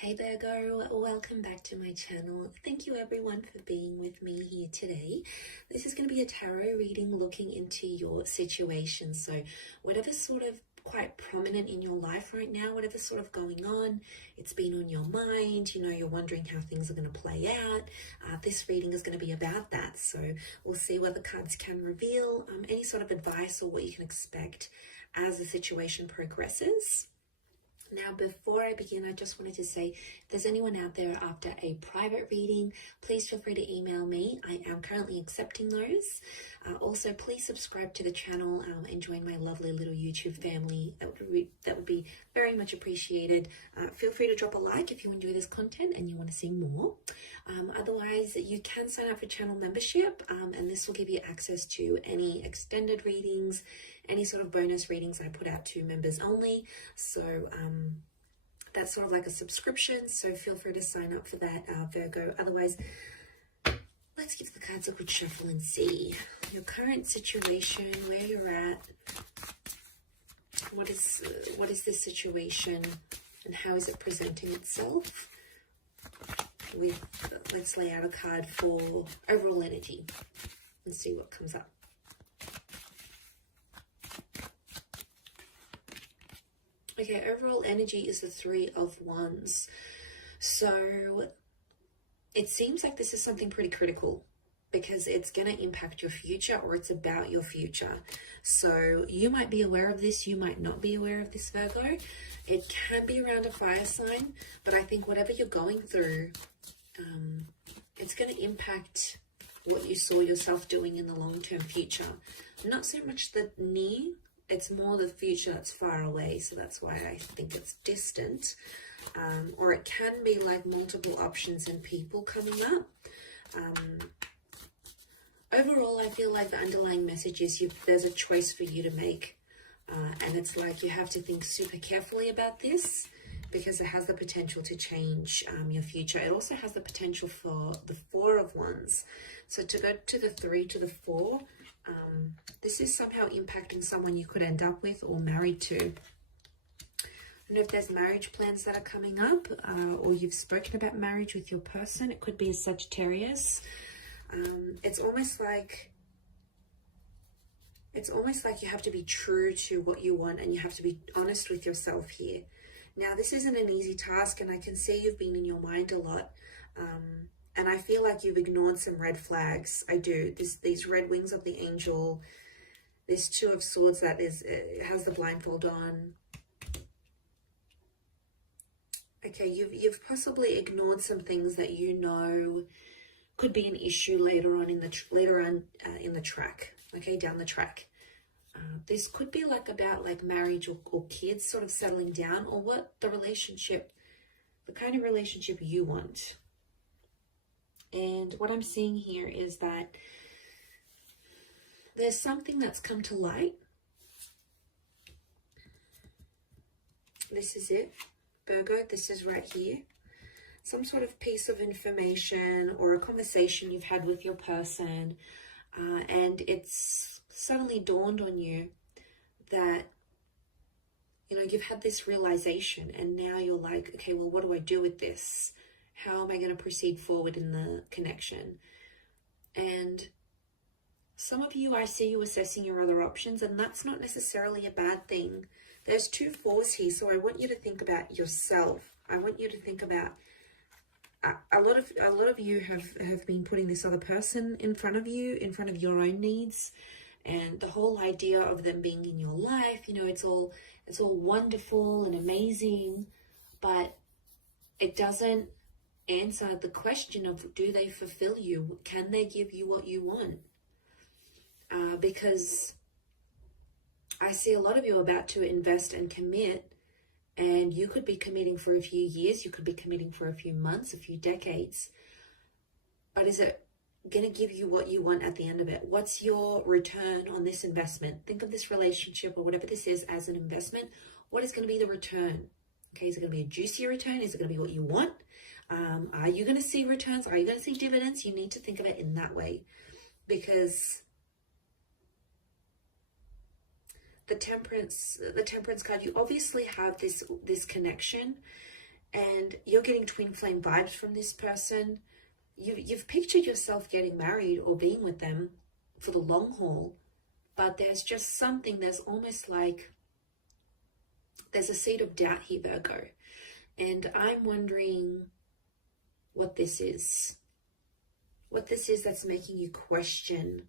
Hey Virgo, welcome back to my channel. Thank you everyone for being with me here today. This is going to be a tarot reading looking into your situation. So whatever's sort of quite prominent in your life right now, whatever's sort of going on, it's been on your mind, you're wondering how things are going to play out. This reading is going to be about that. So we'll see what the cards can reveal, any sort of advice or what you can expect as the situation progresses. Now, before I begin, I just wanted to say, if there's anyone out there after a private reading, please feel free to email me. I am currently accepting those. Also, please subscribe to the channel and join my lovely little YouTube family. That would be very much appreciated. Feel free to drop a like if you enjoy this content and you want to see more. Otherwise, you can sign up for channel membership, and this will give you access to any extended readings, any sort of bonus readings I put out to members only. So that's sort of like a subscription, so feel free to sign up for that, Virgo. Otherwise, let's give the cards a good shuffle and see your current situation, where you're at. What is this situation and how is it presenting itself? Let's lay out a card for overall energy and see what comes up. Okay, overall energy is the Three of Wands. So it seems like this is something pretty critical because it's going to impact your future, or it's about your future. So you might be aware of this, you might not be aware of this, Virgo. It can be around a fire sign, but I think whatever you're going through, it's going to impact what you saw yourself doing in the long-term future. Not so much the near, it's more the future that's far away, so that's why I think it's distant. Or it can be like multiple options and people coming up. Overall, I feel like the underlying message is there's a choice for you to make. And it's like you have to think super carefully about this because it has the potential to change your future. It also has the potential for the Four of Wands. So to go to the Three to the Four, this is somehow impacting someone you could end up with or married to. I don't know if there's marriage plans that are coming up, or you've spoken about marriage with your person. It could be a Sagittarius. It's almost like you have to be true to what you want and you have to be honest with yourself here. Now, this isn't an easy task, and I can see you've been in your mind a lot. And I feel like you've ignored some red flags. I do. These red wings of the angel, this Two of Swords that has the blindfold on. Okay, you've possibly ignored some things that you know could be an issue later on in the track. Okay, down the track. This could be like about like marriage or kids sort of settling down, or what the kind of relationship you want. And what I'm seeing here is that there's something that's come to light. This is it, Virgo. This is right here. Some sort of piece of information or a conversation you've had with your person, and it's suddenly dawned on you that you've had this realization, and now you're like, okay, well, what do I do with this? How am I going to proceed forward in the connection? And some of you, I see you assessing your other options, and that's not necessarily a bad thing. There's two fours here, so I want you to think about yourself. I want you to think about a lot of you have been putting this other person in front of you, in front of your own needs, and the whole idea of them being in your life. It's all wonderful and amazing, but it doesn't answer the question of, do they fulfill you? Can they give you what you want? Because I see a lot of you about to invest and commit, and you could be committing for a few years, you could be committing for a few months, a few decades, but is it going to give you what you want at the end of it? What's your return on this investment? Think of this relationship or whatever this is as an investment. What is going to be the return? Okay, is it going to be a juicy return? Is it going to be what you want? Are you going to see returns? Are you going to see dividends? You need to think of it in that way, because the temperance card, you obviously have this connection, and you're getting twin flame vibes from this person. You've pictured yourself getting married or being with them for the long haul, but there's just something, there's almost like there's a seed of doubt here, Virgo. And I'm wondering what this is. What this is that's making you question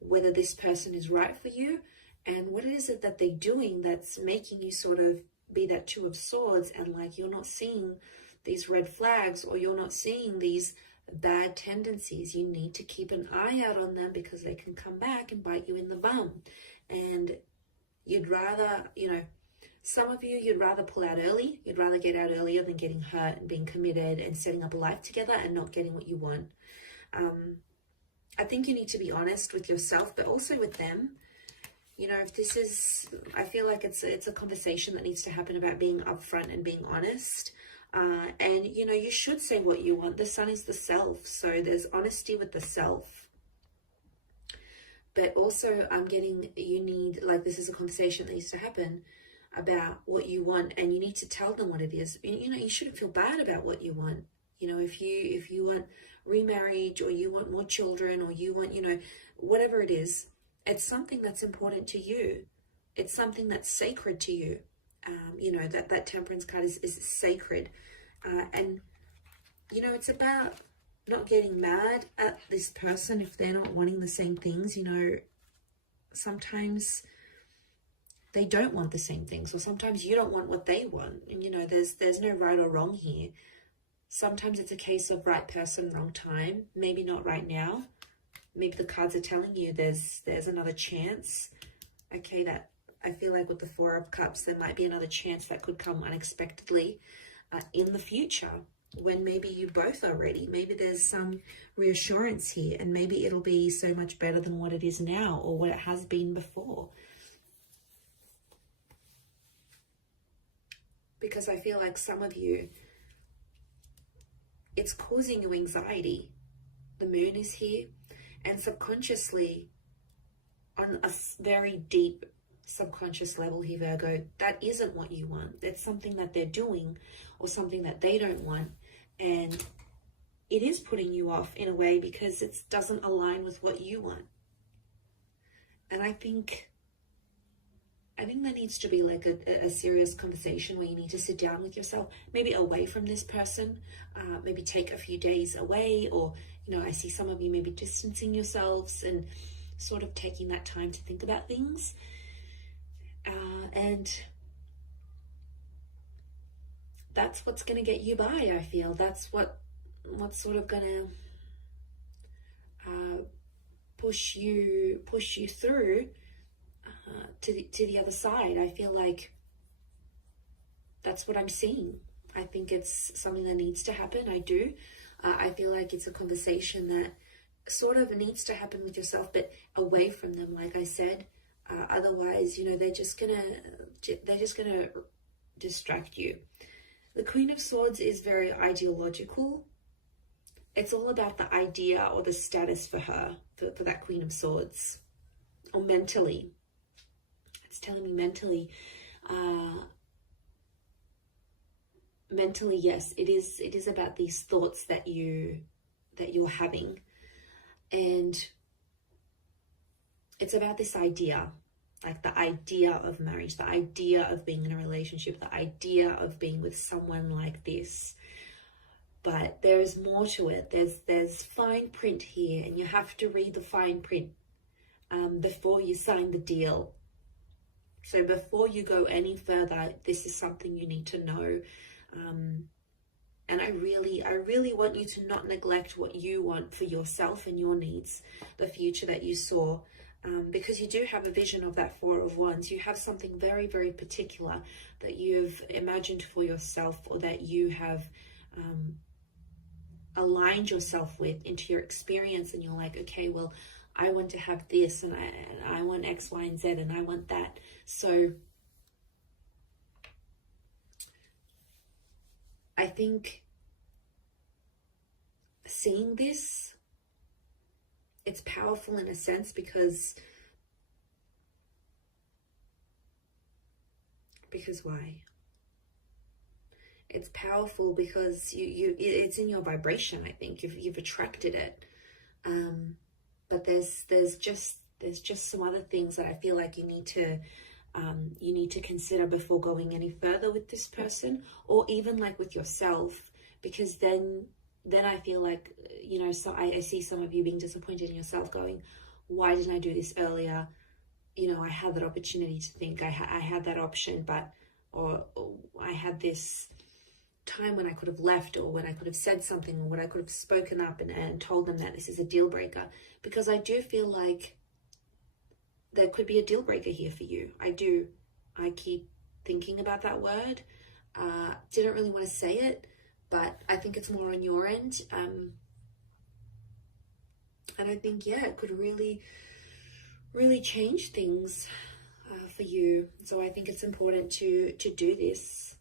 whether this person is right for you, and what is it that they're doing that's making you sort of be that Two of Swords, and like you're not seeing these red flags, or you're not seeing these bad tendencies. You need to keep an eye out on them because they can come back and bite you in the bum. And you'd rather, you know, some of you, you'd rather pull out early. You'd rather get out earlier than getting hurt and being committed and setting up a life together and not getting what you want. I think you need to be honest with yourself, but also with them. You know, if this is, I feel like it's a conversation that needs to happen about being upfront and being honest. And, you know, you should say what you want. The sun is the self. So there's honesty with the self. But also I'm getting, you need, like, this is a conversation that needs to happen about what you want. And you need to tell them what it is. You know, you shouldn't feel bad about what you want. You know, if you want remarriage, or you want more children, or you want, you know, whatever it is, it's something that's important to you. It's something that's sacred to you. You know, that Temperance card is sacred. And, you know, it's about not getting mad at this person if they're not wanting the same things. You know, sometimes they don't want the same things, or sometimes you don't want what they want. And, you know, there's no right or wrong here. Sometimes it's a case of right person, wrong time. Maybe not right now. Maybe the cards are telling you there's another chance. Okay, that I feel like with the Four of Cups, there might be another chance that could come unexpectedly in the future, when maybe you both are ready. Maybe there's some reassurance here, and maybe it'll be so much better than what it is now, or what it has been before. Because I feel like some of you, it's causing you anxiety. The moon is here, and subconsciously, on a very deep subconscious level here, Virgo, that isn't what you want. That's something that they're doing, or something that they don't want, and it is putting you off in a way because it doesn't align with what you want. And I think there needs to be like a serious conversation where you need to sit down with yourself, maybe away from this person, maybe take a few days away, or, you know, I see some of you maybe distancing yourselves and sort of taking that time to think about things. And that's what's going to get you by, I feel. That's what's sort of going to push you through to the other side. I feel like that's what I'm seeing. I think it's something that needs to happen. I do. I feel like it's a conversation that sort of needs to happen with yourself, but away from them, like I said. Otherwise, you know, they're just gonna distract you. The Queen of Swords is very ideological. It's all about the idea or the status for her, for that Queen of Swords, or mentally. It's telling me mentally. Mentally, yes, it is about these thoughts that you're having, and it's about this idea, like the idea of marriage, the idea of being in a relationship, the idea of being with someone like this. But there's more to it. There's fine print here, and you have to read the fine print before you sign the deal. So before you go any further, this is something you need to know. And I really want you to not neglect what you want for yourself and your needs, the future that you saw, because you do have a vision of that Four of Wands. You have something very, very particular that you've imagined for yourself, or that you have aligned yourself with into your experience, and you're like, okay, well, I want to have this, and I want X, Y, and Z, and I want that. So I think seeing this, it's powerful in a sense, because why? It's powerful because it's in your vibration. I think you've attracted it. But there's just some other things that I feel like you need to consider before going any further with this person, or even like with yourself, because then I feel like, you know, so I see some of you being disappointed in yourself, going, why didn't I do this earlier? You know, I had that opportunity to think, I had that option, but or I had this time when I could have left, or when I could have said something, or when I could have spoken up and told them that this is a deal breaker. Because I do feel like there could be a deal breaker here for you. I keep thinking about that word. Didn't really want to say it, but I think it's more on your end. And I think, yeah, it could really, really change things for you. So I think it's important to do this.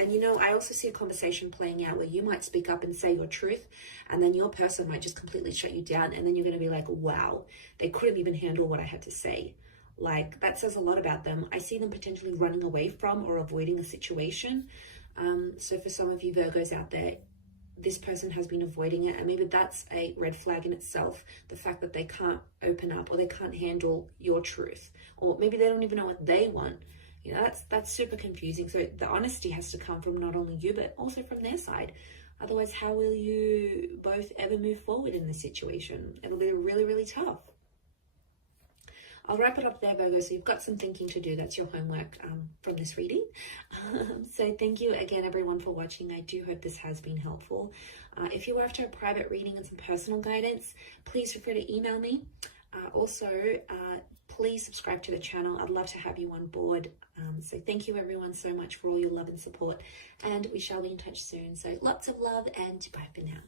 And, you know, I also see a conversation playing out where you might speak up and say your truth, and then your person might just completely shut you down. And then you're going to be like, wow, they couldn't even handle what I had to say. Like, that says a lot about them. I see them potentially running away from or avoiding a situation. So for some of you Virgos out there, this person has been avoiding it, and maybe that's a red flag in itself. The fact that they can't open up, or they can't handle your truth, or maybe they don't even know what they want. You know, that's super confusing. So the honesty has to come from not only you, but also from their side. Otherwise, how will you both ever move forward in this situation? It'll be really, really tough. I'll wrap it up there, Virgo. So you've got some thinking to do. That's your homework from this reading. So thank you again, everyone, for watching. I do hope this has been helpful. If you're after a private reading and some personal guidance, please feel free to email me. Also, please subscribe to the channel. I'd love to have you on board. So thank you, everyone, so much for all your love and support. And we shall be in touch soon. So lots of love, and bye for now.